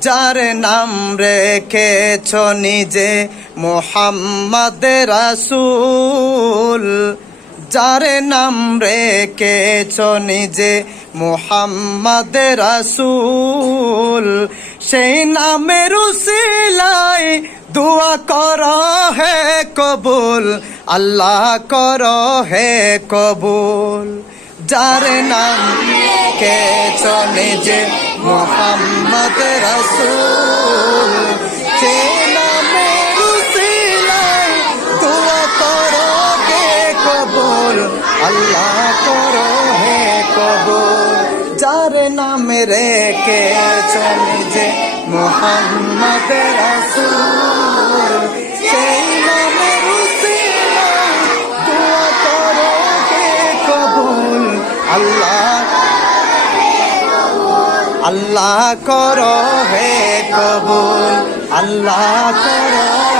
যার নাম রেখেছ নিজে মোহাম্মদ রাসূল। যার নাম রেখেছ নিজে মোহাম্মদ রাসূল। সেই নামের উসিলাই দোয়া কর হে কবুল, আল্লাহ কর হে কবুল। যার নাম কেছ নিজে মোহাম্মদ রাসূল সেই নামের উসিলাই দোয়া করো হে কবুল আল্লাহ করো হে কবুল যার নাম রেখেছ নিজে মোহাম্মদ রাসূল, সেই নামের উসিলাই দোয়া করো হে কবুল আল্লাহ আল্লাহ করো হে কবুল আল্লাহ করো